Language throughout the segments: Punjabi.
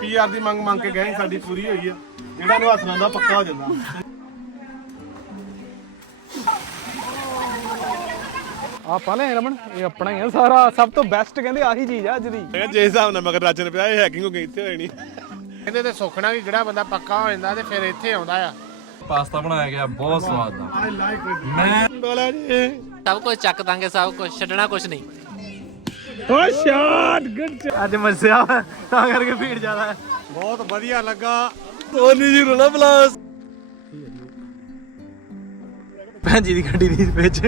ਪੀਆਰ ਦੀ ਮੰਗ ਮੰਗ ਕੇ ਗਏ ਸਾਡੀ ਪੂਰੀ ਹੋਈ ਆ। ਜਿਹੜਾ ਨੂੰ ਹੱਥ ਲਾਉਂਦਾ ਪੱਕਾ ਹੋ ਜਾਂਦਾ। ਆਪਾਂ ਲੈ ਰਮਨ ਇਹ ਆਪਣਾ ਹੀ ਆ ਸਾਰਾ ਸਭ ਤੋਂ ਬੈਸਟ ਕਹਿੰਦੇ ਆਹੀ ਚੀਜ਼ ਆ ਅੱਜ ਦੀ। ਜੇ ਹਿਸਾਬ ਨਾਲ ਮਗਰ ਰਾਜਨ ਪਿਆ ਇਹ ਹੈਕਿੰਗ ਹੋ ਗਈ ਇੱਥੇ ਹੋਈ ਨਹੀਂ ਇਹਦੇ ਤੇ ਸੁੱਖਣਾ ਵੀ ਜਿਹੜਾ ਬੰਦਾ ਪੱਕਾ ਹੋ ਜਾਂਦਾ ਤੇ ਫਿਰ ਇੱਥੇ ਆਉਂਦਾ ਆ। ਪਾਸਤਾ ਬਣਾਇਆ ਗਿਆ ਬਹੁਤ ਸਵਾਦ ਦਾ ਆਈ ਲਾਈਕ ਮੈਂ ਬੋਲਾ ਜੀ। ਸਭ ਕੁਝ ਚੱਕ ਦਾਂਗੇ ਸਭ ਕੁਝ ਛੱਡਣਾ ਕੁਝ ਨਹੀਂ। ਓ ਸ਼ਾਟ ਗੁੱਡ ਅੱਜ ਮਜ਼ਾ ਆ ਤਾਂ ਕਰਕੇ ਭੀੜ ਜ਼ਿਆਦਾ ਹੈ। ਬਹੁਤ ਵਧੀਆ ਲੱਗਾ। ਸੋਨੀ ਜੀ ਰੋਣਾ ਪਲਾਸ ਭੈਣ ਜੀ ਦੀ ਗੱਡੀ ਦੀ ਵਿੱਚ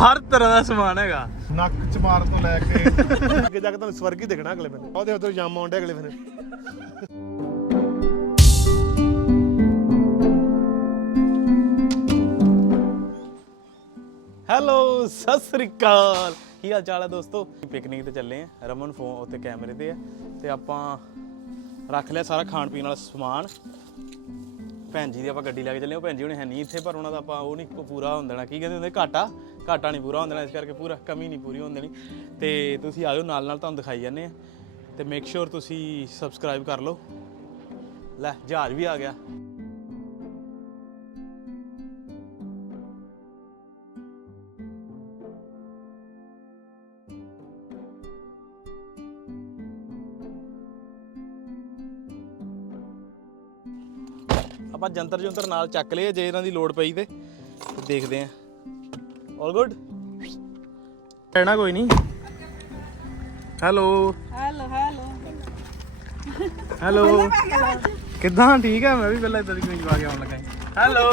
ਹਰ ਤਰ੍ਹਾਂ ਦਾ ਸਮਾਨ ਹੈਗਾ। ਨੱਕ ਚ ਮਾਰ ਤੋਂ ਲੈ ਕੇ। ਅੱਗੇ ਜਾ ਕੇ ਤੁਹਾਨੂੰ ਸਵਰਗ ਹੀ ਦਿਖਣਾ ਅਗਲੇ ਬੰਨੇ ਉਹਦੇ ਉਧਰ ਜਾਮ ਆਉਂਦੇ ਅਗਲੇ ਬੰਨੇ ਹੈਲੋ ਸਤਿ ਸ੍ਰੀ ਅਕਾਲ। ਕੀ ਹਾਲ ਚਾਲ ਹੈ ਦੋਸਤੋ? ਪਿਕਨਿਕ ਤੇ ਚੱਲੇ ਆ, ਰਮਨ ਫੋਨ ਉੱਤੇ ਕੈਮਰੇ ਤੇ ਆ, ਤੇ ਆਪਾਂ ਰੱਖ ਲਿਆ ਸਾਰਾ ਖਾਣ ਪੀਣ ਵਾਲਾ ਸਮਾਨ। ਭੈਣ ਜੀ ਦੀ ਆਪਾਂ ਗੱਡੀ ਲੈ ਕੇ ਚੱਲੇ ਉਹ ਭੈਣ ਜੀ ਹੁਣੇ ਹੈ ਨਹੀਂ ਇੱਥੇ, ਪਰ ਉਹਨਾਂ ਦਾ ਆਪਾਂ ਉਹ ਨਹੀਂ ਪੂਰਾ ਹੋਣ ਦੇਣਾ। ਕੀ ਕਹਿੰਦੇ ਹੁੰਦੇ? ਘਾਟਾ? ਘਾਟਾ ਨਹੀਂ ਪੂਰਾ ਹੋਣ ਦੇਣਾ, ਇਸ ਕਰਕੇ ਪੂਰਾ ਕਮੀ ਨਹੀਂ ਪੂਰੀ ਹੋਣ ਦੇਣੀ। ਤੇ ਤੁਸੀਂ ਆਇਓ ਨਾਲ ਨਾਲ, ਤੁਹਾਨੂੰ ਦਿਖਾਈ ਜਾਂਦੇ ਆ। ਤੇ ਮੇਕ ਸ਼ੋਰ ਤੁਸੀਂ ਸਬਸਕ੍ਰਾਈਬ ਕਰ ਲਓ। ਲੈ, ਜਹਾਜ਼ ਵੀ ਆ ਗਿਆ। ਆਪਾਂ ਜੰਤਰ ਜੰਤਰ ਨਾਲ ਚੱਕ ਲਏ ਜੇ ਇਹਨਾਂ ਦੀ ਲੋੜ ਪਈ ਤੇ। ਤੇ ਦੇਖਦੇ ਆਂ। ਆਲ ਗੁੱਡ ਰਹਿਣਾ ਕੋਈ ਨਹੀਂ। ਹੈਲੋ ਹੈਲੋ ਹੈਲੋ ਹੈਲੋ ਕਿੱਦਾਂ? ਠੀਕ ਆ? ਮੈਂ ਵੀ ਪਹਿਲਾਂ ਇਦਾਂ ਦੀ ਕੋਈ ਜਵਾ ਕੇ ਆਉਣ ਲੱਗਾ ਹੈਲੋ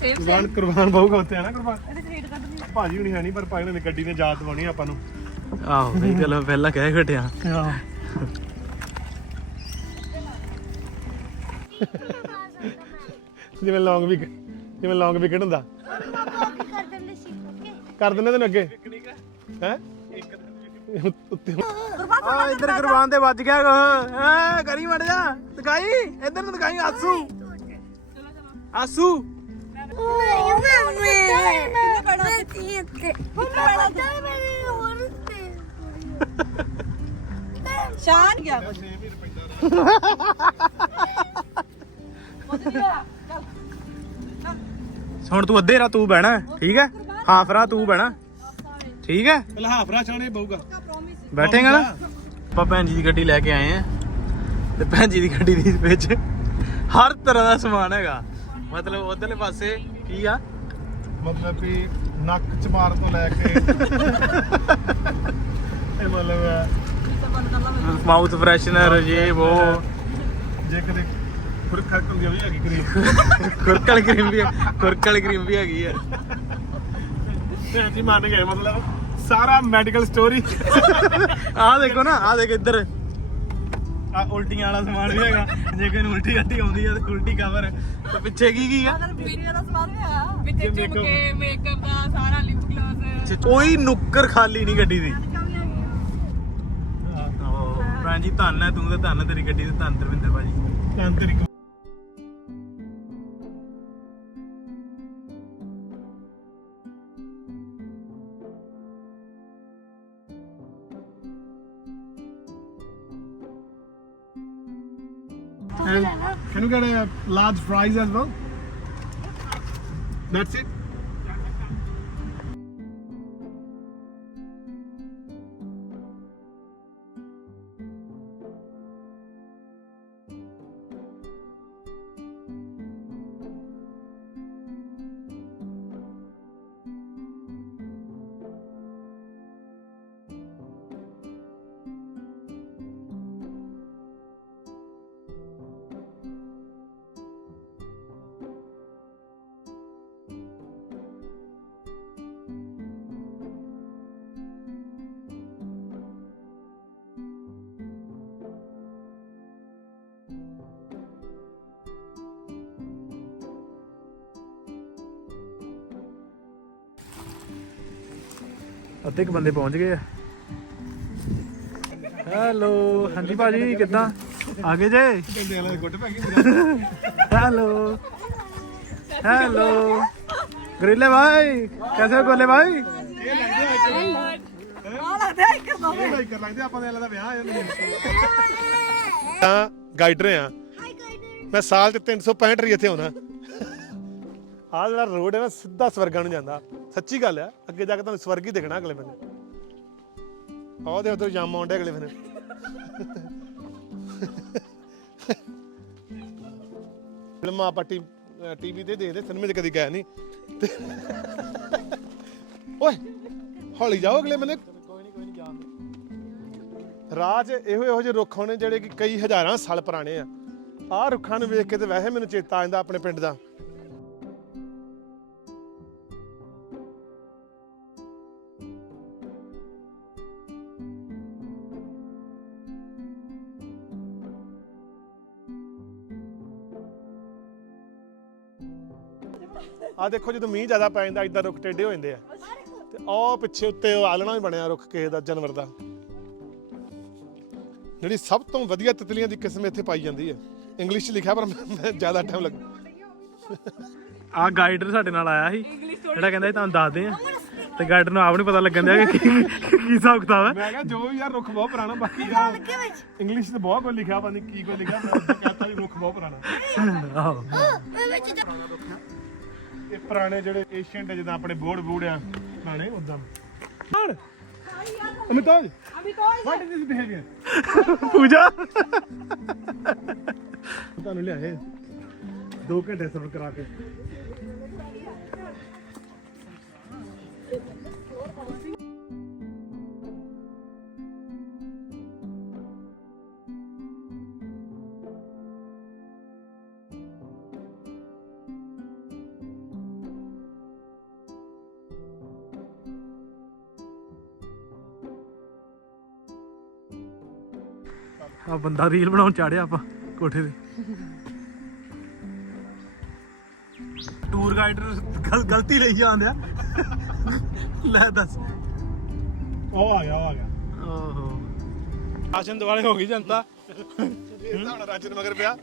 ਕੁਰਬਾਨ ਕੁਰਬਾਨ ਬਹੁਗਾ ਉੱਤੇ ਹੈ ਨਾ ਕੁਰਬਾਨ। ਭਾਜੀ ਹੁਣੀ ਹੈ ਨਹੀਂ ਪਰ ਭਾਈ ਨੇ ਗੱਡੀ ਨੇ ਯਾਦ ਦਵਾਉਣੀ ਆਪਾਂ ਨੂੰ। ਆਹੋ ਇਹ ਗੱਲ ਮੈਂ ਪਹਿਲਾਂ ਕਹਿ ਘਟਿਆ। ਜਿਵੇਂ ਲੌਂਗ ਵੀ ਜਿਵੇਂ ਲੌਂਗ ਵਿਕਟ ਹੁੰਦਾ। ਕਰ ਦਿੰਦੇ ਤੈਨੂੰ ਅੱਗੇ। ਹੈ? ਉੱਤੇ ਆ ਇੱਧਰ ਕੁਰਬਾਨ ਤੇ ਵੱਜ ਗਿਆ। ਐ ਕਰੀ ਮੜ ਜਾ। ਦਿਖਾਈ? ਇੱਧਰ ਨੂੰ ਦਿਖਾਈ ਆਸੂ। ਆਸੂ। ਸ਼ਾਨ ਗਿਆ ਹੁਣ ਤੂੰ ਅੱਧੇ ਰਾ ਤੂੰ ਬਹਿਣਾ ਠੀਕ ਹੈ? ਹਾਫ ਰਾ ਤੂੰ ਬਹਿਣਾ ਠੀਕ ਹੈ? ਪਹਿਲਾਂ ਹਾਫਰਾ ਛਾਣੇ ਪਊਗਾ। ਬੈਠੇਗਾ ਨਾ? ਆਪਾਂ ਭੈਣ ਜੀ ਦੀ ਗੱਡੀ ਲੈ ਕੇ ਆਏ ਆ। ਤੇ ਭੈਣ ਜੀ ਦੀ ਗੱਡੀ ਦੇ ਵਿੱਚ ਹਰ ਤਰ੍ਹਾਂ ਦਾ ਸਮਾਨ ਹੈਗਾ। ਮਤਲਬ ਉਧਰਲੇ ਪਾਸੇ ਕੀ ਆ? ਮਤਲਬ ਵੀ ਨੱਕ ਚ ਮਾਰ ਤੋਂ ਲੈ ਕੇ। ਇਹ ਮਤਲਬ ਹੈ, ਮਾਊਥ ਫਰੈਸ਼ਨਰ ਇਹ ਉਹ ਜੇ ਕਦੇ ਫਿਰ ਖਰਕ ਹੁੰਦੀ ਆ ਵੀ ਹੈਗੀ ਕਰੀਮ ਕੁਰਕਲ ਕਰੀਮ ਵੀ ਕੁਰਕਲ ਕਰੀਮ ਵੀ ਹੈਗੀ ਆ ਤੇ ਜੀ ਮੰਨ ਗਏ ਮਤਲਬ ਸਾਰਾ ਮੈਡੀਕਲ ਸਟੋਰੀ ਆਹ ਦੇਖੋ ਨਾ ਆਹ ਦੇਖ ਇੱਧਰ। ਆ ਉਲਟੀਆਂ ਵਾਲਾ ਸਮਾਨ ਵੀ ਹੈਗਾ। ਜੇ ਕੋਈ ਨੂੰ ਉਲਟੀ ਗੱਟੀ ਆਉਂਦੀ ਆ ਤੇ ਉਲਟੀ ਕਵਰ ਤੇ ਪਿੱਛੇ ਕੀ ਕੀ ਆ? ਵੀਡੀਓ ਦਾ ਸਮਾਨ ਵੀ ਆ ਵਿੱਚ ਝੁਮਕੇ ਮੇਕਅਪ ਦਾ ਸਾਰਾ ਲਿਪ ਗਲਾਸ ਕੋਈ ਨੁੱਕਰ ਖਾਲੀ ਨਹੀਂ ਗੱਡੀ ਦੀ। ਓਹ, ਭੈਣ ਜੀ ਧੰਨ ਹੈ ਤੂੰ ਤੇ ਧੰਨ ਹੈ ਤੇਰੀ ਗੱਡੀ ਤੇ ਧੰਨ ਤਰਵਿੰਦਰ ਭਾਜੀ। And can you get a large fries as well? That's it. ਅੱਧੇ ਕ ਬੰਦੇ ਪਹੁੰਚ ਗਏ ਆ। ਹੈਲੋ ਹਾਂਜੀ ਭਾਜੀ ਕਿੱਦਾਂ? ਆ ਜੇ? Hello hello. ਗਰੀਲੇ ਭਾਈ ਕੈਸੇ ਗੋਲੇ ਭਾਈ ਆ ਇਹ ਲਾਈਕ ਆ ਗਾਈਡਰ ਆ ਮੈਂ ਸਾਲ ਚ 365 ਰੀ ਇੱਥੇ ਆਉਣਾ। ਆ ਜਿਹੜਾ ਰੋਡ ਹੈ ਨਾ ਸਿੱਧਾ ਸਵਰਗਾਂ ਨੂੰ ਜਾਂਦਾ। ਸੱਚੀ ਗੱਲ ਆ ਅੱਗੇ ਜਾ ਕੇ ਤੁਹਾਨੂੰ ਸਵਰਗ ਹੀ ਦਿਖਣਾ ਅਗਲੇ ਬੰਨੇ ਆਹ ਦੇ ਉਧਰ ਜਾਮ ਆਉਂਦੇ ਅਗਲੇ ਬੰਨੇ ਫਿਲਮਾਂ ਆਪਾਂ ਟੀਵੀ ਤੇ ਦੇਖਦੇ ਸਿਨੇਮੇ 'ਚ ਕਦੀ ਗਏ ਨਹੀਂ ਓਏ, ਹੌਲੀ ਜਾਓ ਅਗਲੇ ਬੰਨੇ ਕੋਈ ਨਹੀਂ ਕੋਈ ਨਹੀਂ ਜਾਣ ਰਾਹ ਇਹੋ ਇਹੋ ਜਿਹੇ ਰੁੱਖ ਹੋਣੇ ਜਿਹੜੇ ਕਿ ਕਈ ਹਜ਼ਾਰਾਂ ਸਾਲ ਪੁਰਾਣੇ ਆ। ਆਹ ਰੁੱਖਾਂ ਨੂੰ ਵੇਖ ਕੇ ਤੇ ਵੈਸੇ ਮੈਨੂੰ ਚੇਤਾ ਆ ਜਾਂਦਾ ਆਪਣੇ ਪਿੰਡ ਦਾ। ਆ ਦੇਖੋ ਜਦੋਂ ਮੀਂਹ ਜ਼ਿਆਦਾ ਪੈ ਜਾਂਦਾ ਇਦਾਂ ਰੁੱਖ ਟੇਢੇ ਹੋ ਜਾਂਦੇ ਆ। ਤੇ ਉਹ ਪਿੱਛੇ ਉੱਤੇ ਉਹ ਆਲਣਾ ਵੀ ਬਣਿਆ ਰੁੱਖ ਕਿਸੇ ਦਾ ਜਾਨਵਰ ਦਾ। ਜਿਹੜੀ ਸਭ ਤੋਂ ਵਧੀਆ ਤਿਤਲੀਆਂ ਦੀ ਕਿਸਮ ਇੱਥੇ ਪਾਈ ਜਾਂਦੀ ਹੈ। ਇੰਗਲਿਸ਼ 'ਚ ਲਿਖਿਆ ਪਰ ਮੈਂ ਜ਼ਿਆਦਾ ਟਾਈਮ ਲੱਗ ਆ ਗਾਈਡਰ ਸਾਡੇ ਨਾਲ ਆਇਆ ਸੀ। ਜਿਹੜਾ ਕਹਿੰਦਾ ਸੀ ਤੁਹਾਨੂੰ ਦੱਸਦੇ ਆ ਤੇ ਗਾਈਡਰ ਨੂੰ ਆਪ ਨਹੀਂ ਪਤਾ ਲੱਗਣ ਦਿਆ ਕਿ ਕੀ ਕੀ ਹਿਸਾਬ ਕਿਤਾਬ ਹੈ। ਮੈਂ ਕਿਹਾ ਜੋ ਵੀ ਯਾਰ ਰੁੱਖ ਬਹੁਤ ਪੁਰਾਣਾ ਬਾਕੀ ਯਾਰ ਇੰਗਲਿਸ਼ 'ਚ ਬਹੁਤ ਕੁਝ ਲਿਖਿਆ ਪਤਾ ਨਹੀਂ ਕੀ ਕੁਝ ਲਿਖਿਆ ਮੈਂ ਕਹਤਾ ਵੀ ਰੁੱਖ ਬਹੁਤ ਪੁਰਾਣਾ। ਆਹੋ। ਇਹ ਪੁਰਾਣੇ ਜਿਹੜੇ ਏਸ਼ੀਅੰਟ ਜਿੱਦਾਂ ਆਪਣੇ ਬੋਰਡ ਬੂੜ ਆ ਪੁਰਾਣੇ ਉਦਾਂ ਹਾਂ। ਅਮਿਤਾਜ? What is this behaviour Pooja? ਤੁਹਾਨੂੰ ਲਿਆਏ। 2 ਘੰਟੇ ਸਫ਼ਰ ਕਰਾ ਕੇ। ਆ ਬੰਦਾ ਰੀਲ ਬਣਾਉਣ ਚਾੜਿਆ ਆਪਾਂ ਕੋਠੇ ਤੇ। ਟੂਰ ਗਾਈਡਰ ਗਲਤੀ ਲਈ ਜਾਂਦੇ ਆ ਲੈ ਦੱਸ। ਉਹ ਆ ਗਿਆ ਉਹ ਆ ਗਿਆ। ਓਹੋ। ਆਸ਼ਨ ਦਿਵਾਲੇ ਹੋ ਗਈ ਜਨਤਾ। ਇਹ ਤਾਂ ਹੁਣ ਰਾਜਨ ਮਗਰ ਪਿਆ।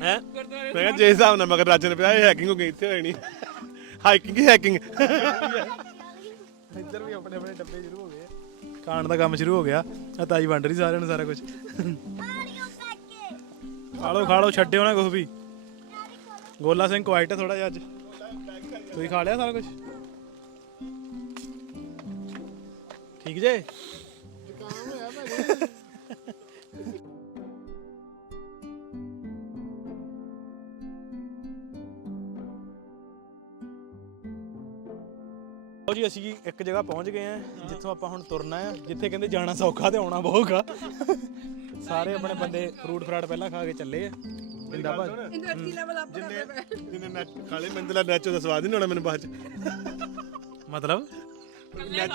ਹੈ? ਮੈਂ ਕਿਹਾ ਜੇ ਹਿਸਾਬ ਨਾਲ ਮਗਰ ਰਾਜਨ ਪਿਆ ਇਹ ਹੈਕਿੰਗ ਹੋ ਗਈ ਇੱਥੇ ਹੋਣੀ। ਹਾਈਕਿੰਗ ਹੀ ਹੈਕਿੰਗ ਇੱਧਰ ਵੀ ਆਪਣੇ ਆਪਣੇ ਡੱਬੇ ਸ਼ੁਰੂ ਹੋ ਗਏ। ਖਾਣ ਦਾ ਕੰਮ ਸ਼ੁਰੂ ਹੋ ਗਿਆ। ਆ ਤਾਈ ਵੰਡ ਰਹੀ ਸਾਰਿਆਂ ਨੂੰ ਸਾਰਾ ਕੁਝ ਖਾ ਲਓ ਖਾ ਲਓ ਛੱਡਿਓ ਨਾ ਕੁਝ ਵੀ। ਗੋਲਾ ਸਿੰਘ ਕੁਆਇਟ ਥੋੜਾ ਜਿਹਾ ਅੱਜ। ਤੁਸੀਂ ਖਾ ਲਿਆ ਸਾਰਾ ਕੁਝ ਠੀਕ ਜੇ? ਲਓ ਜੀ ਅਸੀਂ ਇੱਕ ਜਗ੍ਹਾ ਪਹੁੰਚ ਗਏ ਆ ਜਿੱਥੋਂ ਆਪਾਂ ਹੁਣ ਤੁਰਨਾ ਆ ਜਿੱਥੇ ਕਹਿੰਦੇ ਜਾਣਾ ਸੌਖਾ ਤੇ ਆਉਣਾ ਬਹੁਗਾ ਸਾਰੇ ਆਪਣੇ ਬੰਦੇ ਫਰੂਟ ਫਰਾਟ ਪਹਿਲਾਂ ਖਾ ਕੇ ਚੱਲੇ ਆ। ਜਿੰਦਾ ਭਾਜੀ ਇੰਡਸਟਰੀ ਲੈਵਲ ਅਪ ਜਿੰਨੇ ਜਿੰਨੇ ਨੈਚ ਖਾਲੇ ਮੰਦਲਾ ਨੈਚੋ ਦਾ ਸਵਾਦ ਹੀ ਨਹੀਂ ਹੋਣਾ ਮੈਨੂੰ ਬਾਅਦ ਚ। ਮਤਲਬ? ਨੈਚ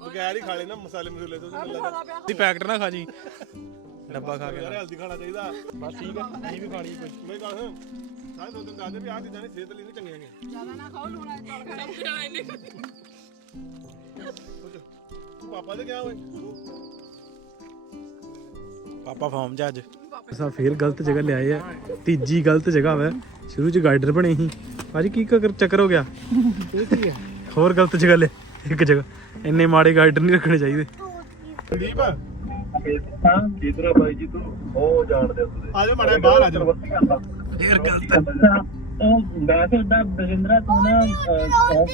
ਬਗੈਰ ਹੀ ਖਾ ਲੈਣਾ ਮਸਾਲੇ ਮਸੂਲੇ ਤੋਂ ਮੈਨੂੰ ਲੱਗਦਾ ਤੁਸੀਂ ਪੈਕਟ ਨਾ ਖਾ ਜੀ। ਡੱਬਾ ਖਾ ਕੇ ਯਾਰ ਹਲਦੀ ਖਾਣਾ ਚਾਹੀਦਾ। ਬਸ ਠੀਕ ਆ ਨਹੀਂ ਵੀ ਖਾਣੀ ਕੁਝ ਮੈਂ ਕਹਾਂ ਸਾਰੇ ਦੋ ਦਿਨ ਦੱਸਦੇ ਵੀ ਆਹ ਚੀਜ਼ਾਂ ਨੇ ਸਿਹਤ ਲਈ ਨਹੀਂ ਚੰਗੀਆਂ ਹੈਗੀਆਂ ਜ਼ਿਆਦਾ ਨਾ ਖਾਓ ਲੂਣਾ ਤੌਰ ਖਾਣਾ ਸਮਝਣਾ ਇਹਨੇ। ਤੂੰ ਪਾਪਾ ਦੇ ਗਿਆ ਓਏ। ਪਾਪਾ ਫਾਰਮ ਚ ਅੱਜ। ਅਸਾਂ ਫੇਰ ਗਲਤ ਜਗ੍ਹਾ ਲਿਆਏ ਆ। ਤੀਜੀ ਗਲਤ ਜਗ੍ਹਾ ਵਾ। ਸ਼ੁਰੂ ਚ ਗਾਈਡਰ ਬਣੇ ਸੀ। ਭਾਜੀ ਕੀ ਕਰ ਚੱਕਰ ਹੋ ਗਿਆ? ਹੋਰ ਗਲਤ ਜਗ੍ਹਾ ਲੈ। ਇੱਕ ਜਗ੍ਹਾ। ਇੰਨੇ ਮਾੜੇ ਗਾਈਡਰ ਨਹੀਂ ਰੱਖਣੇ ਚਾਹੀਦੇ। ਸੰਦੀਪ। ਕਿਧਰਾ ਬਾਈ ਜੀ ਤੂੰ ਉਹ ਜਾਣਦੇ ਹੋ ਤੁਸੀਂ। ਆ ਜਾ ਮਾੜਾ ਬਾਹਰ ਆ ਜਾ ਫੇਰ ਗਲਤ ਉਹ ਵੈਸੇ ਉਦਾਂ ਬਜਿੰਦਰਾ ਤੂੰ ਨਾ ਅਹ,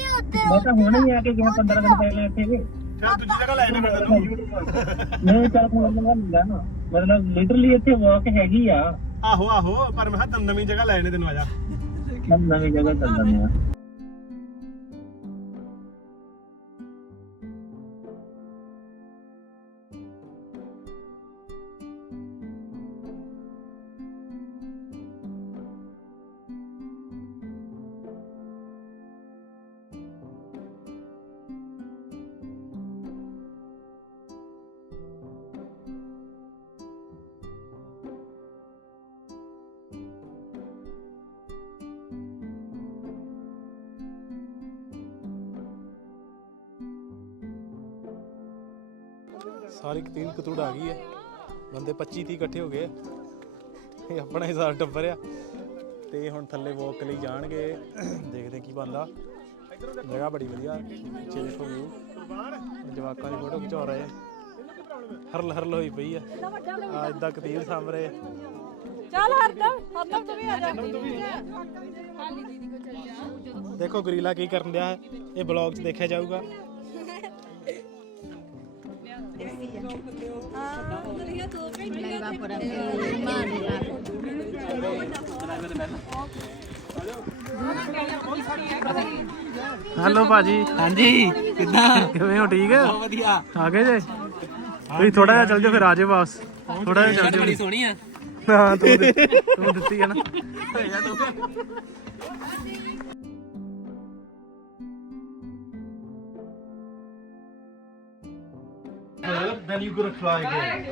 ਮੈਂ ਤਾਂ ਹੁਣੇ ਹੀ ਆ ਕੇ ਗਿਆ 15 ਦਿਨ ਪਹਿਲੇ ਇੱਥੇ ਵੀ ਫਿਰ ਦੂਜੀ ਜਗ੍ਹਾ ਲੈ ਜਾਣਾ ਫਿਰ ਤੈਨੂੰ। ਨਹੀਂ ਚੱਲ ਫੋਨ ਲਗਾ ਲਿਆ ਨਾ। ਮਤਲਬ ਲਿਟਰਲੀ ਇੱਥੇ ਵਾਕ ਹੈਗੀ ਆ। ਆਹੋ ਆਹੋ ਪਰ ਮੈਂ ਕਿਹਾ ਤੈਨੂੰ ਨਵੀਂ ਜਗ੍ਹਾ ਲੈ ਜਾਣੇ ਤੈਨੂੰ ਆ ਜਾ। ਨਵੀਂ ਜਗ੍ਹਾ ਚੱਲ ਜਾਂਦੇ ਆ। ਸਾਰੀ ਕਤੀਨ ਕਤੂੜ ਆ ਗਈ ਹੈ। ਬੰਦੇ 25 30 ਇਕੱਠੇ ਹੋ ਗਏ ਇਹ ਆਪਣਾ ਹੀ ਸਾਰਾ ਟੱਬਰ ਆ। ਤੇ ਹੁਣ ਥੱਲੇ ਵਾਕ ਲਈ ਜਾਣਗੇ। ਦੇਖਦੇ ਕੀ ਬੰਦਾ ਜਗ੍ਹਾ ਬੜੀ ਵਧੀਆ। ਪਿੱਛੇ ਦੇਖੋ ਵਿਊ ਜਵਾਕਾਂ ਦੀ ਫੋਟੋ ਖਿਚਾ ਰਹੇ ਹਰਲ ਹਰਲ ਹੋਈ ਪਈ ਆ ਆ ਇਦਾਂ ਕਤੀਰ ਸਾਂਭ ਰਹੇ ਆ ਚੱਲ ਹਰਦਮ ਹਰਦਮ ਤੂੰ ਵੀ ਆ ਜਾ। ਦੇਖੋ ਗਰੀਲਾ ਕੀ ਕਰਨ ਡਿਆ ਹੈ। ਇਹ ਬਲੌਗ 'ਚ ਦੇਖਿਆ ਜਾਊਗਾ। ਹੈਲੋ ਭਾਜੀ। ਹਾਂਜੀ। ਕਿੱਦਾਂ? ਕਿਵੇਂ ਹੋ ਠੀਕ? ਬਹੁਤ ਵਧੀਆ। ਆ ਗਏ ਜੇ? ਤੁਸੀਂ ਥੋੜਾ ਜਿਹਾ ਚੱਲ ਜਾਓ ਫਿਰ ਆ ਜਾਓ ਵਾਪਸ। ਥੋੜਾ ਜਿਹਾ ਚੱਲ ਜਾਓ ਬੜੀ ਸੋਹਣੀ ਆ। ਹਾਂ ਤੂੰ ਤੂੰ ਦਿੱਤੀ ਹੈ ਨਾ। Then you gonna try again.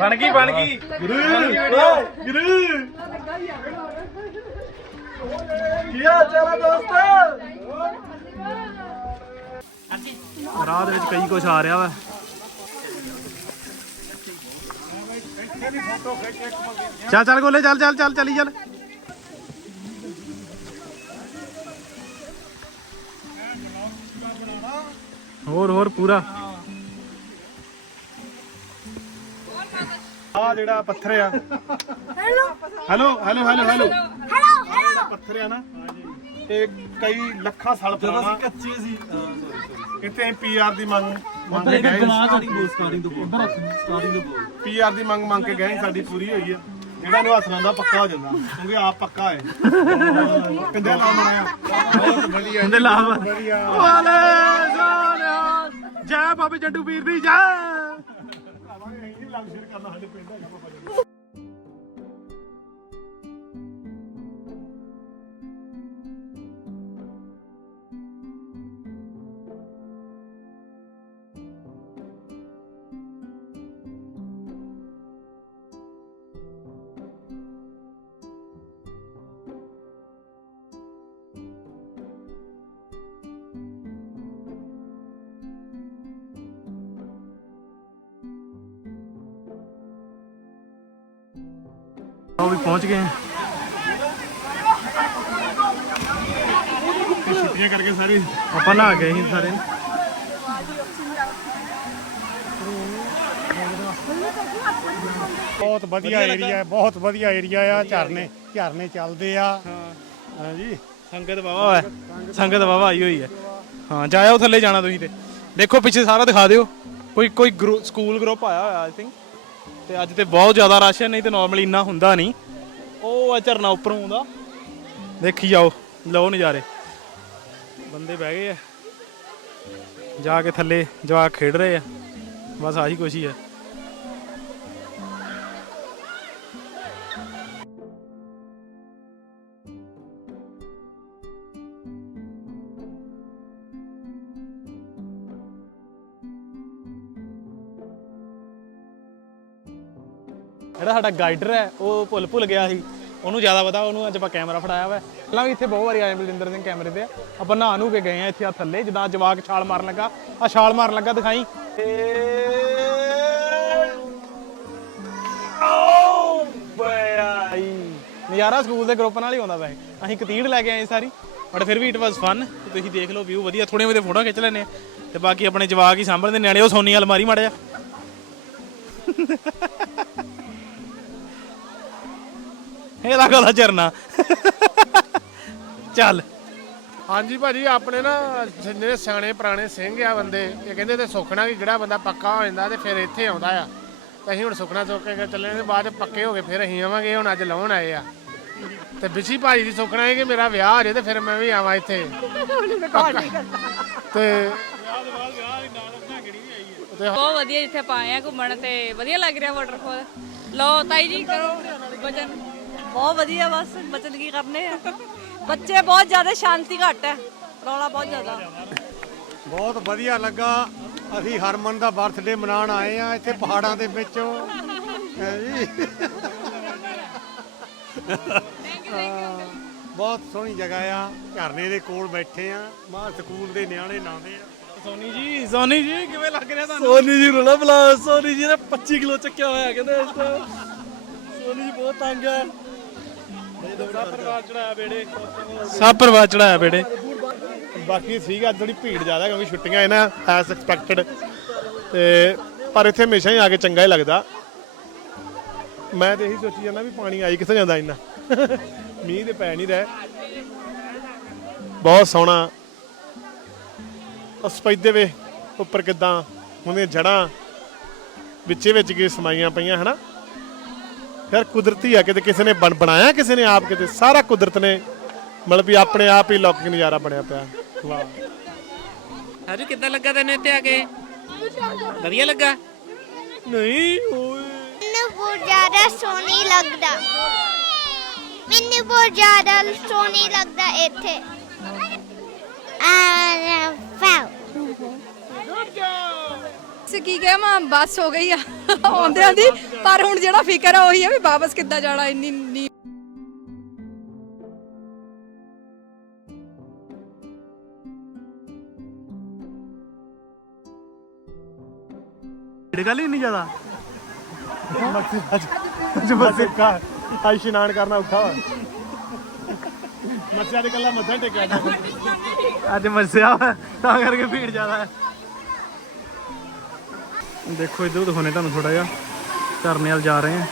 ਬਣ ਗਈ ਬਣ ਗਈ। ਰਾਹ ਦੇ ਵਿੱਚ ਕਈ ਕੁਝ ਆ ਰਿਹਾ ਵਾ। ਚੱਲ ਚੱਲ ਗੋਲੇ ਚੱਲ ਚੱਲ ਚੱਲ ਚਲੀ ਚੱਲ। ਹੋਰ ਹੋਰ ਪੂਰਾ। ਆ ਜਿਹੜਾ ਪੱਥਰ ਆ। Hello hello hello hello hello hello ਪੱਥਰ ਆ ਨਾ ਇਹ ਕਈ ਲੱਖਾਂ ਸਾਲ ਪੁਰਾਣਾ। ਕੱਚੇ ਸੀ ਇੱਥੇ ਪੀਆਰ ਦੀ ਮੰਗ ਮੰਗ ਕੇ ਗਏ ਸਟਾਰਟਿੰਗ ਤੋਂ ਉਧਰ ਸਟਾਰਟਿੰਗ ਤੋਂ ਬੋਲ। ਪੀਆਰ ਦੀ ਮੰਗ ਮੰਗ ਕੇ ਗਏ ਸਾਡੀ ਪੂਰੀ ਹੋਈ ਹੈ ਜਿਹੜਾ ਨੂੰ ਹੱਥ ਲਾਉਂਦਾ ਪੱਕਾ ਹੋ ਜਾਂਦਾ ਕਿਉਂਕਿ ਆਪ ਪੱਕਾ ਹੈ। ਕਿੰਦੇ ਲਾ ਬਣਿਆ ਬਹੁਤ ਵਧੀਆ ਹੁੰਦੇ ਲਾਭ ਵਾਲੇ ਸੋਨਿਆ ਜੈ ਬਾਬੇ ਜੱਡੂ ਵੀਰ ਦੀ ਜੈ। ਉਹ ਵੀ ਪਹੁੰਚ ਗਏ ਛੁੱਟੀਆਂ ਕਰਕੇ ਸਾਰੇ ਆਪਾਂ ਨਹਾ ਗਏ ਸੀ ਸਾਰੇ। ਬਹੁਤ ਵਧੀਆ ਏਰੀਆ ਹੈ ਬਹੁਤ ਵਧੀਆ ਏਰੀਆ ਆ ਝਰਨੇ ਝਰਨੇ ਚੱਲਦੇ ਆ। ਹਾਂਜੀ ਸੰਗਤ ਵਾਵਾ ਹੈ ਸੰਗਤ ਵਾਵਾ ਆਈ ਹੋਈ ਹੈ। ਹਾਂ ਜਾਇਓ ਥੱਲੇ ਜਾਣਾ ਤੁਸੀਂ ਤੇ। ਦੇਖੋ ਪਿੱਛੇ ਸਾਰਾ ਦਿਖਾ ਦਿਓ। ਕੋਈ ਕੋਈ ਸਕੂਲ ਗਰੁੱਪ ਆਇਆ ਹੋਇਆ ਆਈ ਥਿੰਕ ਤੇ ਅੱਜ ਤੇ ਬਹੁਤ ਜ਼ਿਆਦਾ ਰਸ਼ ਹੈ, ਨਹੀਂ ਤੇ ਨਾਰਮਲੀ ਇੰਨਾ ਹੁੰਦਾ ਨਹੀਂ। ਉਹ ਆ ਝਰਨਾ ਉੱਪਰੋਂ ਆਉਂਦਾ। ਦੇਖੀ ਜਾਓ, ਲਓ ਨਜ਼ਾਰੇ। ਬੰਦੇ ਬਹਿ ਗਏ ਆ। ਜਾ ਕੇ ਥੱਲੇ ਜਵਾਕ ਖੇਡ ਰਹੇ ਆ। ਬਸ ਆਹੀ ਕੁਛ ਹੀ ਹੈ ਸਾਡਾ ਗਾਈਡਰ ਹੈ, ਉਹ ਭੁੱਲ ਭੁੱਲ ਗਿਆ ਸੀ। ਉਹਨੂੰ ਜ਼ਿਆਦਾ ਪਤਾ, ਉਹਨੂੰ ਅੱਜ ਆਪਾਂ ਕੈਮਰਾ ਫੜਾਇਆ ਵਾ। ਪਹਿਲਾਂ ਵੀ ਇੱਥੇ ਬਹੁਤ ਵਾਰੀ ਆਏ ਬਲਜਿੰਦਰ ਸਿੰਘ ਕੈਮਰੇ ਤੇ। ਆਪਾਂ ਨਹਾ ਨੂੰ ਕੇ ਗਏ ਆ ਇੱਥੇ ਆ ਥੱਲੇ, ਜਿੱਦਾਂ ਜਵਾਕ ਛਾਲ ਮਾਰਨ ਲੱਗਾ। ਆ ਛਾਲ ਮਾਰਨ ਲੱਗਾ, ਦਿਖਾਈ। ਓ ਬਾਈ ਨਜ਼ਾਰਾ ਸਕੂਲ ਦੇ ਗਰੁੱਪ ਨਾਲ ਹੀ ਆਉਂਦਾ ਵੈਸੇ। ਅਸੀਂ ਕਤੀੜ ਲੈ ਕੇ ਆਏ ਸਾਰੀ। ਬਟ ਫਿਰ ਵੀ ਇਟ ਵਾਸ ਫਨ ਤੁਸੀਂ ਦੇਖ ਲਓ ਵਿਊ ਵਧੀਆ। ਥੋੜੇ ਬਹੁਤੇ ਫੋਟੋ ਖਿੱਚ ਲੈਣੇ ਤੇ ਬਾਕੀ ਆਪਣੇ ਜਵਾਕ ਹੀ ਸਾਂਭਣ ਸਾਂਭਣਦੇ ਨਿਆਣੇ ਉਹ ਸੋਨੀ ਅਲਮਾਰੀ ਮਾੜਿਆ ਇਹ ਲੱਗਾ ਦਾ ਝਰਨਾ। ਚੱਲ। ਹਾਂਜੀ ਭਾਜੀ ਆਪਣੇ ਨਾ ਜਿੰਨੇ ਸਿਆਣੇ ਪੁਰਾਣੇ ਸਿੰਘ ਆ ਬੰਦੇ ਇਹ ਕਹਿੰਦੇ ਤੇ ਸੁਖਣਾ ਕਿ ਜਿਹੜਾ ਬੰਦਾ ਪੱਕਾ ਹੋ ਜਾਂਦਾ ਤੇ ਫਿਰ ਇੱਥੇ ਆਉਂਦਾ ਆ। ਤੇ ਅਸੀਂ ਹੁਣ ਸੁਖਣਾ ਚੁੱਕ ਕੇ ਚੱਲੇ ਨੇ ਬਾਅਦ ਚ ਪੱਕੇ ਹੋ ਗਏ ਫਿਰ ਅਸੀਂ ਆਵਾਂਗੇ ਹੁਣ ਅੱਜ ਲਾਉਣ ਆਏ ਆ। ਤੇ ਬਿਛੀ ਭਾਜੀ ਦੀ ਸੁਖਣਾ ਹੈ ਕਿ ਮੇਰਾ ਵਿਆਹ ਹੋ ਜੇ ਤੇ ਫਿਰ ਮੈਂ ਵੀ ਆਵਾਂ ਇੱਥੇ। ਤੇ ਬਹੁਤ ਵਧੀਆ ਜਿੱਥੇ ਪਾਏ ਆ ਘੁੰਮਣ ਤੇ ਵਧੀਆ ਲੱਗ ਰਿਹਾ ਵਾਟਰਫਾਲ ਲਓ ਤਾਈ ਜੀ ਕਰੋ ਵਜਨ ਬਹੁਤ ਵਧੀਆ ਬਸ ਬਚਨ ਕੀ ਕਰਨੇ ਆ। ਬੱਚੇ ਬਹੁਤ ਜ਼ਿਆਦਾ ਸ਼ਾਂਤੀ ਘੱਟ ਹੈ ਰੌਲਾ ਬਹੁਤ ਜ਼ਿਆਦਾ। ਬਹੁਤ ਵਧੀਆ ਲੱਗਾ। ਅਸੀਂ ਹਰਮਨ ਦਾ ਬਰਥਡੇ ਮਨਾਉਣ ਆਏ ਆ ਇੱਥੇ ਪਹਾੜਾਂ ਦੇ ਵਿੱਚੋਂ। ਹੈ ਜੀ। ਬਹੁਤ ਸੋਹਣੀ ਜਗ੍ਹਾ ਆ। ਝਰਨੇ ਦੇ ਕੋਲ ਬੈਠੇ ਆ ਮਾਂ ਸਕੂਲ ਦੇ ਨਿਆਣੇ ਨਾਉਂਦੇ ਆ। ਸੋਨੀ ਜੀ ਸੋਨੀ ਜੀ ਕਿਵੇਂ ਲੱਗ ਰਿਹਾ ਤੁਹਾਨੂੰ? ਸੋਨੀ ਜੀ ਰੋਣਾ ਬਲਾ ਸੋਨੀ ਜੀ ਨੇ 25 ਕਿਲੋ ਚੱਕਿਆ ਹੋਇਆ ਕਹਿੰਦੇ ਇਸ ਟਾਈਮ ਸੋਨੀ ਜੀ ਬਹੁਤ ਤੰਗ ਸਭ ਪਰਿਵਾਰ ਚੜਾਇਆ ਬੇੜੇ ਬਾਕੀ ਸੀਗਾ ਥੋੜੀ ਭੀੜ ਜ਼ਿਆਦਾ ਕਿਉਂਕਿ ਛੁੱਟੀਆਂ ਹੈ ਨਾ ਐਸ ਐਕਸਪੈਕਟਡ ਤੇ ਪਰ ਇੱਥੇ ਹਮੇਸ਼ਾ ਹੀ ਆ ਕੇ ਚੰਗਾ ਹੀ ਲੱਗਦਾ। ਮੈਂ ਤੇ ਇਹੀ ਸੋਚੀ ਜਾਂਦਾ ਵੀ ਪਾਣੀ ਆਈ ਕਿੱਥੇ ਜਾਂਦਾ ਇੰਨਾ। ਮੀਂਹ ਤੇ ਪੈ ਨਹੀਂ ਰਿਹਾ। ਬਹੁਤ ਸੋਹਣਾ। ਉਸ ਪੈਦੇ ਵੇ ਉੱਪਰ ਕਿਦਾਂ ਉਹਦੀਆਂ ਜੜਾਂ ਵਿੱਚੇ ਵਿੱਚ ਕੀ ਸਮਾਈਆਂ ਪਈਆਂ ਹਨਾ? ਫਿਰ ਕੁਦਰਤੀ ਆ ਕਿਤੇ ਕਿਸੇ ਨੇ ਬਣ ਬਣਾਇਆ ਕਿਸੇ ਨੇ ਆਪ ਕਿਤੇ? ਸਾਰਾ ਕੁਦਰਤ ਨੇ ਮਤਲਬ ਵੀ ਆਪਣੇ ਆਪ ਹੀ ਲੌਕਿਕ ਨਜ਼ਾਰਾ ਬਣਿਆ ਪਿਆ। ਵਾਹ। ਹਜੂ ਕਿੱਦਾਂ ਲੱਗਾ ਤੈਨੂੰ ਇੱਥੇ ਆ ਕੇ? ਵਧੀਆ ਲੱਗਾ? ਨਹੀਂ ਓਏ। ਮੈਨੂੰ ਬਹੁਤ ਜ਼ਿਆਦਾ ਸੋਹਣੀ ਲੱਗਦਾ। ਮੈਨੂੰ ਬਹੁਤ ਜ਼ਿਆਦਾ ਸੋਹਣੀ ਲੱਗਦਾ ਇੱਥੇ। ਆ ਵਾਓ ਸੇ ਕੀ ਕਿਹਾ ਮੈਂ ਬੱਸ ਹੋ ਗਈ ਆ ਆਉਂਦਿਆਂ ਦੀ। ਪਰ ਹੁਣ ਜਿਹੜਾ ਫਿਕਰ ਆ ਉਹੀ ਆ ਵੀ ਵਾਪਸ ਕਿੱਦਾਂ ਜਾਣਾ ਇੰਨੀ ਨੀ ਗੱਲ ਹੀ ਨਹੀਂ ਜ਼ਿਆਦਾ? ਅੱਜ ਬਸ ਕਾ ਅੱਜ ਇਸ਼ਨਾਨ ਕਰਨਾ ਔਖਾ ਵਾ। ਮੱਸਿਆ ਦੇ ਕੱਲਾ ਮੱਥਾ ਟੇਕਿਆ। ਅੱਜ ਮੱਸਿਆ ਵਾ, ਤਾਂ ਕਰਕੇ ਭੀੜ ਜ਼ਿਆਦਾ। ਹੈ ਦੇਖੋ ਇਧਰ ਦਿਖਾਉਣੇ ਤੁਹਾਨੂੰ ਥੋੜਾ ਜਿਹਾ। ਧਰਨੇ ਵੱਲ ਜਾ ਰਹੇ ਹਾਂ।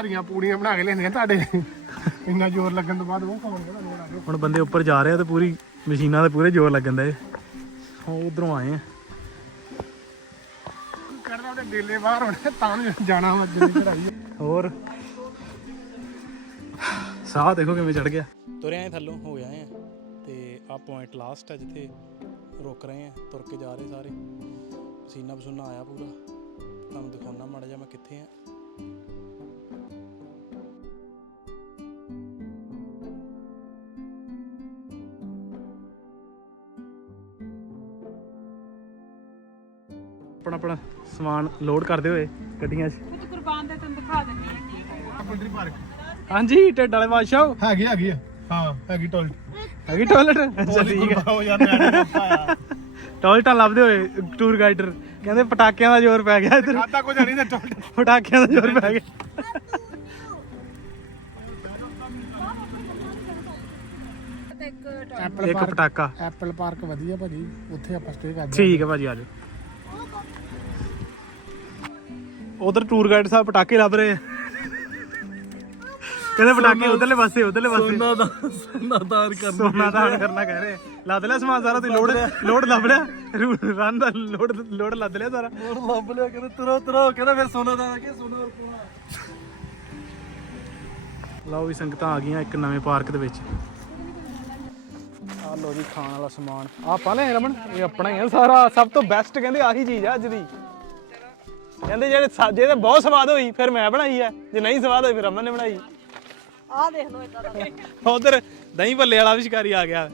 ਹਰੀਆਂ ਪੂੜੀਆਂ ਬਣਾ ਕੇ ਲੈਂਦੀਆਂ ਤੁਹਾਡੇ। ਇੰਨਾ ਜ਼ੋਰ ਲੱਗਣ ਤੋਂ ਬਾਅਦ ਉਹ ਕੌਣ ਕਹਿੰਦਾ ਲੋੜ ਆ ਹੁਣ ਬੰਦੇ ਉੱਪਰ ਜਾ ਰਹੇ ਆ ਤੇ ਪੂਰੀ ਮਸ਼ੀਨਾਂ ਤੇ ਪੂਰੇ ਜ਼ੋਰ ਲੱਗਣ ਦੇ। ਉਹ ਉਧਰੋਂ ਆਏ ਆ। ਕਰਦਾ ਉਹਦੇ ਡੇਲੇ ਬਾਹਰ ਹੋਣੇ ਤਾਂ ਨੂੰ ਜਾਣਾ ਵਾ ਜਿੰਨੀ ਚੜਾਈ ਹੋਰ? ਸਾਹ ਦੇਖੋ ਕਿਵੇਂ ਚੜ ਗਿਆ। ਤੁਰੇ ਆਏ ਥੱਲੋਂ ਹੋ ਆਏ ਆ ਤੇ ਆ ਪੁਆਇੰਟ ਲਾਸਟ ਹੈ ਜਿੱਥੇ ਰੁਕ ਰਹੇ ਆ ਤੁਰ ਕੇ ਜਾ ਰਹੇ ਸਾਰੇ। ਪਸੀਨਾ ਪਸੂਨਾ ਆਇਆ ਪੂਰਾ। ਤੁਹਾਨੂੰ ਦਿਖਾਉਣਾ ਮਾੜਾ ਜਿਹਾ ਮੈਂ ਕਿੱਥੇ ਆ। ਆਪਣਾ ਆਪਣਾ ਸਮਾਨ ਲੋਡ ਕਰਦੇ ਹੋਏ ਗੱਡੀਆਂ 'ਚ। ਕੁਰਬਾਨ ਦੇ ਤੈਨੂੰ ਦਿਖਾ ਦਿੰਦੀ ਆ ਹਾਂਜੀ ਢਿੱਡ ਵਾਲੇ ਬਾਦਸ਼ਾਹ। ਹੈਗੀ ਹੈਗੀ ਆ। ਹਾਂ ਹੈਗੀ ਟੋਇਲਟ ਹੈਗੀ ਟਾਇਲਟ ਅੱਛਾ ਠੀਕ ਹੈ ਉਹ ਯਾਰ ਮੈਂ ਪਾਇਆ ਟਾਇਲਟਾਂ ਲੱਭਦੇ ਹੋਏ ਟੂਰ ਗਾਈਡਰ ਕਹਿੰਦੇ ਪਟਾਕਿਆਂ ਦਾ ਜ਼ੋਰ ਪੈ ਗਿਆ ਇੱਧਰ। ਖਾਤਾ ਕੁਝ ਨਹੀਂ ਤੇ ਟੋਇਲਟ ਪਟਾਕਿਆਂ ਦਾ ਜ਼ੋਰ ਪੈ ਗਿਆ। ਇੱਕ ਪਟਾਕਾ। ਐਪਲ ਪਾਰਕ ਵਧੀਆ ਭਾਜੀ ਉੱਥੇ ਆਪਾਂ ਸਟੇ ਕਰਦੇ ਠੀਕ ਹੈ। ਭਾਜੀ ਆਜੋ ਉਧਰ ਟੂਰ ਗਾਈਡ ਸਾਹਿਬ ਪਟਾਕੇ ਲੱਭ ਰਹੇ ਆ। ਕਹਿੰਦੇ ਪਟਾਕੇ ਉਧਰਲੇ ਪਾਸੇ ਉਧਰਲੇ ਪਾਸੇ। ਸੋਨਾ ਦਾ ਸੋਨਾ ਦਾਨ ਕਰਨਾ ਸੋਨਾ ਦਾਨ ਕਰਨਾ ਕਹਿ ਰਹੇ। ਲੱਦ ਲਿਆ ਸਮਾਨ ਸਾਰਾ ਤੁਸੀਂ ਲੋਡ ਲੋਡ ਲੱਭ ਲਿਆ? ਰਨ ਦਾ ਲੋਡ ਲੋਡ ਲੱਦ ਲਿਆ ਸਾਰਾ। ਹੋਰ ਲੱਭ ਲਿਆ ਕਹਿੰਦੇ ਤੁਰੋ ਤੁਰੋ। ਕਹਿੰਦਾ ਫਿਰ ਸੋਨਾ ਦਾਨ ਆ ਸੋਨਾ ਹੋਰ ਕੋਣਾ ਲਓ ਵੀ ਸੰਗਤਾਂ ਆ ਗਈਆਂ ਇੱਕ ਨਵੇਂ ਪਾਰਕ ਦੇ ਵਿੱਚ। ਆ ਲੋ ਜੀ ਖਾਣ ਵਾਲਾ ਸਮਾਨ। ਆ ਪਾ ਲੈ ਰਮਨ? ਇਹ ਆਪਣਾ ਹੀ ਆ ਸਾਰਾ। ਸਭ ਤੋਂ ਬੈਸਟ ਕਹਿੰਦੇ ਆਹੀ ਚੀਜ਼ ਆ ਅੱਜ ਦੀ। ਕਹਿੰਦੇ ਜਿਹੜੇ ਸਾ- ਜੇ ਤਾਂ ਬਹੁਤ ਸਵਾਦ ਹੋਈ ਫਿਰ ਮੈਂ ਬਣਾਈ ਆ। ਜੇ ਨਹੀਂ ਸਵਾਦ ਹੋਈ ਫਿਰ ਰਮਨ ਨੇ ਬਣਾਈ। ਆਹ ਦੇਖ ਲਓ ਇਦਾਂ ਉਧਰ ਦਹੀਂ ਭੱਲੇ ਵਾਲਾ ਵੀ ਸ਼ਿਕਾਰੀ ਆ ਗਿਆ।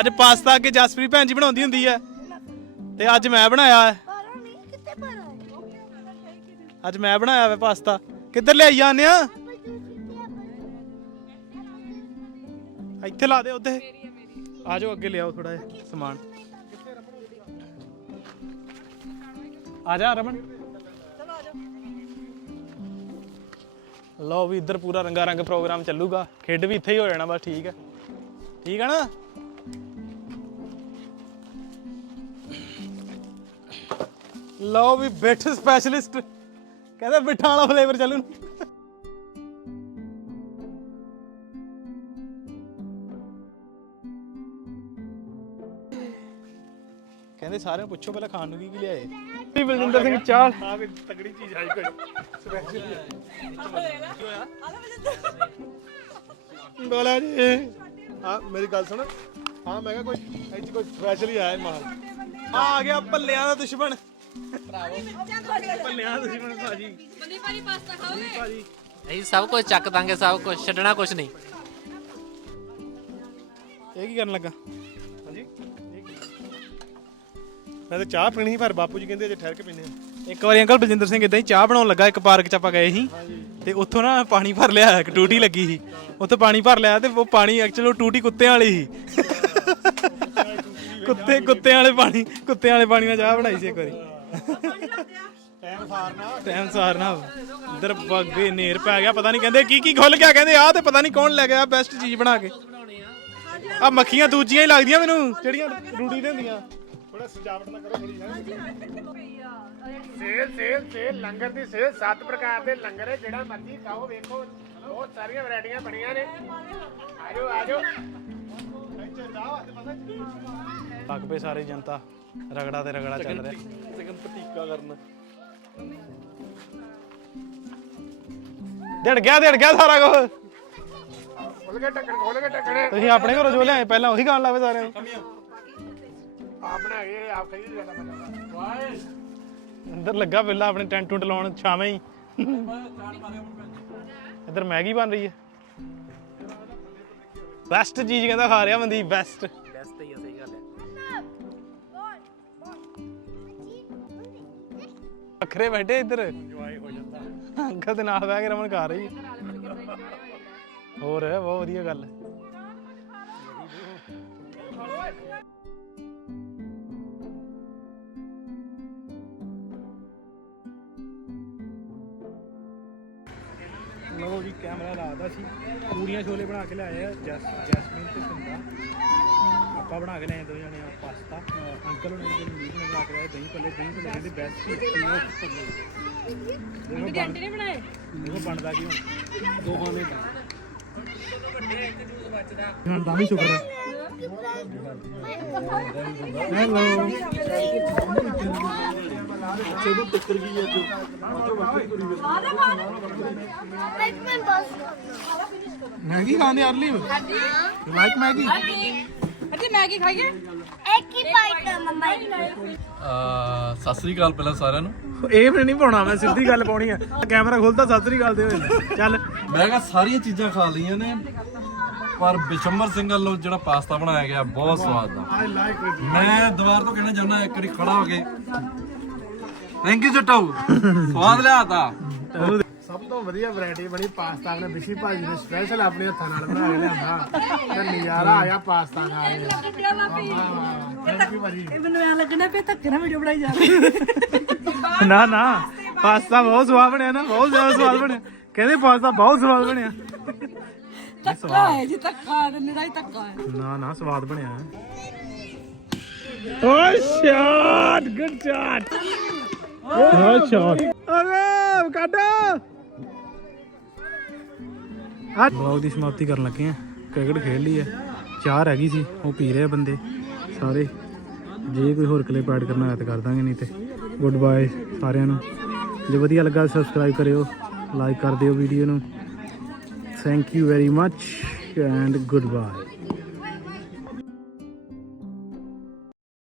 ਅੱਜ ਪਾਸਤਾ ਅੱਗੇ ਜਸਪ੍ਰੀਤ ਭੈਣ ਜੀ ਬਣਾਉਂਦੀ ਹੁੰਦੀ ਹੈ ਤੇ ਅੱਜ ਮੈਂ ਬਣਾਇਆ ਹੈ ਅੱਜ ਮੈਂ ਬਣਾਇਆ ਵਾ ਪਾਸਤਾ। ਕਿੱਧਰ ਲਿਆਈ ਜਾਂਦੇ ਆ? ਇੱਥੇ ਲਾ ਦੇ ਉੱਥੇ ਆ ਜਾਓ ਅੱਗੇ ਲਿਆਓ ਥੋੜਾ ਜਿਹਾ ਸਮਾਨ। ਆ ਜਾ ਰਮਨ। ਲਓ ਵੀ ਇੱਧਰ ਪੂਰਾ ਰੰਗਾ ਰੰਗ ਪ੍ਰੋਗਰਾਮ ਚੱਲੂਗਾ। ਖੇਡ ਵੀ ਇੱਥੇ ਹੀ ਹੋ ਜਾਣਾ, ਬਸ ਠੀਕ ਹੈ। ਠੀਕ ਹੈ ਨਾ? ਲਓ ਵੀ ਬਿਠ ਸਪੈਸ਼ਲਿਸਟ ਕਹਿੰਦਾ ਬਿੱਠਾਂ ਵਾਲਾ ਫਲੇਵਰ ਚੱਲੂ। ਸਾਰਿਆਂ ਨੂੰ ਪੁੱਛੋ ਪਹਿਲਾਂ ਖਾਣ ਨੂੰ ਕੀ ਕੀ ਲਿਆਏ? ਜੀ ਬਲਜਿੰਦਰ ਸਿੰਘ ਚਾਲ ਆ ਵੀ ਤਗੜੀ ਚੀਜ਼ ਆਈ ਕੋਈ। ਸਪੈਸ਼ਲ ਬੋਲਾ ਜੀ। ਹਾਂ ਮੇਰੀ ਗੱਲ ਸੁਣ। ਹਾਂ ਮੈਂ ਕਿਹਾ ਕੋਈ ਇੱਥੇ ਕੋਈ ਸਪੈਸ਼ਲ ਹੀ ਆਇਆ ਮਾਲ। ਆ ਗਿਆ ਭੱਲਿਆਂ ਦਾ ਦੁਸ਼ਮਣ। ਭੱਲਿਆਂ ਦਾ ਦੁਸ਼ਮਣ ਭਾਜੀ। ਬੰਦੀ ਭਾਜੀ ਪਾਸਤਾ ਖਾਓਗੇ ਅਸੀਂ ਸਭ ਕੁਝ ਚੱਕ ਦਾਂਗੇ ਸਭ ਕੁਝ ਛੱਡਣਾ ਕੁਝ ਨਹੀਂ। ਇਹ ਕੀ ਕਰਨ ਲੱਗਾ? ਹਾਂਜੀ? ਮੈਂ ਤਾਂ ਚਾਹ ਪੀਣੀ ਸੀ ਪਰ ਬਾਪੂ ਜੀ ਕਹਿੰਦੇ ਅਜੇ ਠਹਿਰ ਕੇ ਆ। ਇੱਕ ਵਾਰੀ ਅੰਕਲ ਬਲਜਿੰਦਰ ਸਿੰਘ ਇਦਾਂ ਹੀ ਚਾਹ ਬਣਾਉਣ ਲੱਗਾ ਇੱਕ ਪਾਰਕ ਚ ਆਪਾਂ ਗਏ ਸੀ। ਤੇ ਉੱਥੋਂ ਨਾ ਪਾਣੀ ਭਰ ਲਿਆ ਇੱਕ ਟੂਟੀ ਲੱਗੀ ਸੀ। ਉੱਥੇ ਪਾਣੀ ਭਰ ਲਿਆ ਤੇ ਉਹ ਪਾਣੀ ਐਕਚੁਅਲੀ ਉਹ ਟੂਟੀ ਕੁੱਤਿਆਂ ਵਾਲੀ ਸੀ। ਕੁੱਤੇ ਕੁੱਤਿਆਂ ਵਾਲੇ ਪਾਣੀ ਕੁੱਤਿਆਂ ਵਾਲੇ ਪਾਣੀ ਨਾਲ ਚਾਹ ਬਣਾਈ ਸੀ ਇੱਕ ਵਾਰੀ। ਟਾਈਮ ਸਾਰਨਾ। ਟਾਈਮ ਸਾਰਨਾ। ਇਧਰ ਬੱਗੇ ਨੇਰ ਪੈ ਗਿਆ ਪਤਾ ਨਹੀਂ ਕਹਿੰਦੇ ਕੀ ਕੀ ਖੁੱਲ ਗਿਆ ਕਹਿੰਦੇ ਆਹ ਤੇ ਪਤਾ ਨਹੀਂ ਕੌਣ ਲੈ ਗਿਆ ਬੈਸਟ ਚੀਜ਼ ਬਣਾ ਕੇ। ਆ ਮੱਖੀਆਂ ਦੂਜੀਆਂ ਹੀ ਲੱਗਦੀਆਂ ਮੈਨੂੰ ਜਿਹੜੀਆਂ ਰੂੜੀ ਦੇ ਹੁੰਦੀਆਂ। ਥੋੜਾ ਸਜਾਵਟ ਨਾ ਕਰੋ ਥੋੜੀ ਸੇਲ ਸੇਲ ਸੇਲ ਲੰਗਰ ਦੀ ਸੇਲ ਸੱਤ ਪ੍ਰਕਾਰ ਦੇ ਲੰਗਰ ਹੈ ਜਿਹੜਾ ਮਰਜ਼ੀ ਖਾਓ ਵੇਖੋ ਬਹੁਤ ਸਾਰੀਆਂ ਵੈਰਾਈਟੀਆਂ ਬਣੀਆਂ ਨੇ। ਆਜੋ ਆਜੋ। ਲੱਗ ਪਏ ਸਾਰੇ ਜਨਤਾ ਰਗੜਾ ਤੇ ਰਗੜਾ ਚੱਲ ਰਿਹਾ। ਪਟੀਕਾ ਕਰਨਾ। ਗਿਆ ਦਿੜ ਗਿਆ ਸਾਰਾ ਕੁਝ ਖੋਲ ਕੇ ਢੱਕਣ ਖੋਲ ਕੇ ਢੱਕਣ। ਤੁਸੀਂ ਆਪਣੇ ਘਰੋਂ ਜੋ ਲਿਆਏ ਪਹਿਲਾਂ ਉਹੀ ਖਾਣ ਲੱਗੇ ਸਾਰਿਆਂ ਨੂੰ। ਆਪ ਬਣਾ ਕੇ ਆਪ ਖਾਈ ਜਾਂਦਾ ਬੰਦਾ ਅੰਦਰ ਲੱਗਾ ਪਹਿਲਾਂ ਆਪਣੇ ਟੈਂਟ ਟੁੰਟ ਲਾਉਣ ਛਾਵੇਂ ਹੀ। ਇੱਧਰ ਮੈਗੀ ਬਣ ਰਹੀ ਹੈ। ਬੈਸਟ ਚੀਜ਼ ਕਹਿੰਦਾ ਖਾ ਰਿਹਾ ਮਨਦੀਪ ਬੈਸਟ ਬੈਸਟ ਹੀ ਆ ਸਹੀ ਗੱਲ ਹੈ। ਵੱਖਰੇ ਬੈਠੇ ਇੱਧਰ। ਇੰਜੋਏ ਹੋ ਜਾਂਦਾ ਅੰਕਲ ਦੇ ਨਾਲ ਬਹਿ ਕੇ ਰਮਨ ਖਾ ਰਹੀ ਹੋਰ ਬਹੁਤ ਵਧੀਆ ਗੱਲ ਹੈ। ਪੂਰੀਆਂ ਛੋਲੇ ਬਣਾ ਕੇ ਲਿਆਏ ਆ ਜੈਸ ਜੈਸਮੀਨ ਤੇ ਸਿੰਦਾ ਆਪਾਂ ਬਣਾ ਕੇ ਲਿਆਏ ਦੋ ਜਣੇ ਆ ਪਾਸਤਾ। ਅੰਕਲ ਨੇ ਜਿਹੜੇ ਮੀਟ ਨੇ ਬਣਾ ਕੇ ਲਿਆਏ ਦਹੀਂ ਭੱਲੇ ਦਹੀਂ ਭੱਲੇ ਕਹਿੰਦੇ ਬੈਸਟ ਮੇਰੀ ਆਂਟੀ ਨੇ ਬਣਾਏ? ਉਹ ਬਣਦਾ ਕੀ ਹੁਣ ਦੋ ਖਾਣੇ ਤਾਂ ਹੁਣ ਤਾਂ ਵੀ ਸ਼ੁਕਰ ਹੈ ਹੈਲੋ। ਚਲੋ ਟੱਕਰ ਗਈ ਅੱਜ। ਤੁਰੀ Maggi early. Like Maggi. ਅੱਜੀ Maggi ਖਾਈਏ? ਇੱਕ ਹੀ ਬਾਈਟ ਮੰਮਾ ਸਤਿ ਸ੍ਰੀ ਅਕਾਲ ਪਹਿਲਾਂ ਸਾਰਿਆਂ ਨੂੰ। ਇਹ ਵੀ ਨਹੀਂ ਪਾਉਣਾ ਮੈਂ ਸਿੱਧੀ ਗੱਲ ਪਾਉਣੀ ਆ। ਕੈਮਰਾ ਖੁੱਲਦਾ ਸਤਿ ਸ੍ਰੀ ਅਕਾਲ ਦੇ ਹੋਏ ਚੱਲ। ਮੈਂ ਕਿਹਾ ਸਾਰੀਆਂ ਚੀਜ਼ਾਂ ਖਾ ਲਈਆਂ ਨੇ ਪਰ ਬਿਸ਼ੰਬਰ ਸਿੰਘ ਵੱਲੋਂ ਜਿਹੜਾ ਪਾਸਤਾ ਬਣਾਇਆ ਗਿਆ ਬਹੁਤ ਸਵਾਦ ਦਾ ਮੈਂ ਦੁਬਾਰਾ ਤੋਂ ਕਹਿਣਾ ਚਾਹੁੰਦਾ ਇੱਕ ਵਾਰੀ ਖੜਾ ਹੋ ਕੇ ਥੈਂਕ ਯੂ ਜੱਟੂ ਸਵਾਦ ਲਿਆਤਾ। ਸਭ ਤੋਂ ਵਧੀਆ ਵੈਰਾਈਟੀ ਬਣੀ ਪਾਸਤਾ ਨੇ ਬਿਸ਼ੀ ਭਾਜੀ ਨੇ ਸਪੈਸ਼ਲ ਆਪਣੇ ਹੱਥਾਂ ਨਾਲ ਬਣਾ ਕੇ ਲਿਆਂਦਾ ਤੇ ਨਜ਼ਾਰਾ ਆਇਆ ਪਾਸਤਾ ਖਾ ਕੇ ਥੈਂਕ ਯੂ ਭਾਜੀ। ਮੈਨੂੰ ਐ ਲੱਗਣਾ ਪਿਆ ਧੱਕੇ ਨਾਲ ਵੀਡੀਓ ਬਣਾਈ ਜਾ ਰਹੀ ਨਾ ਨਾ। ਪਾਸਤਾ ਬਹੁਤ ਸਵਾਦ ਬਣਿਆ ਨਾ ਬਹੁਤ ਜ਼ਿਆਦਾ ਸਵਾਦ ਬਣਿਆ। ਕਹਿੰਦੇ ਪਾਸਤਾ ਬਹੁਤ ਸਵਾਦ ਬਣਿਆ। ਧੱਕਾ ਹੈ ਜੀ ਧੱਕਾ ਨਿਰਾ ਹੀ ਧੱਕਾ ਹੈ। ਨਾ ਨਾ ਸਵਾਦ ਬਣਿਆ। ਓ ਸ਼ਾਟ ਗੁੱਡ ਸ਼ਾਟ ਸ਼ਾਟ ਅਰੇ ਕੱਢ ਅੱਜ ਬਲੌਗ ਦੀ ਸਮਾਪਤੀ ਕਰਨ ਲੱਗੇ ਆ। ਕ੍ਰਿਕਟ ਖੇਡ ਲਈ ਆ। ਚਾਰ ਹੈਗੀ ਸੀ ਉਹ ਪੀ ਰਹੇ ਆ ਬੰਦੇ। ਸਾਰੇ। ਜੇ ਕੋਈ ਹੋਰ ਕਲਿੱਪ ਐਡ ਕਰਨਾ ਹੋਇਆ ਤਾਂ ਕਰ ਦਾਂਗੇ ਨਹੀਂ ਤੇ ਗੁੱਡ ਬਾਏ ਸਾਰਿਆਂ ਨੂੰ। ਜੇ ਵਧੀਆ ਲੱਗਾ ਸਬਸਕ੍ਰਾਈਬ ਕਰਿਓ ਲਾਈਕ ਕਰ ਦਿਓ ਵੀਡੀਓ ਨੂੰ। Thank you very much and good bye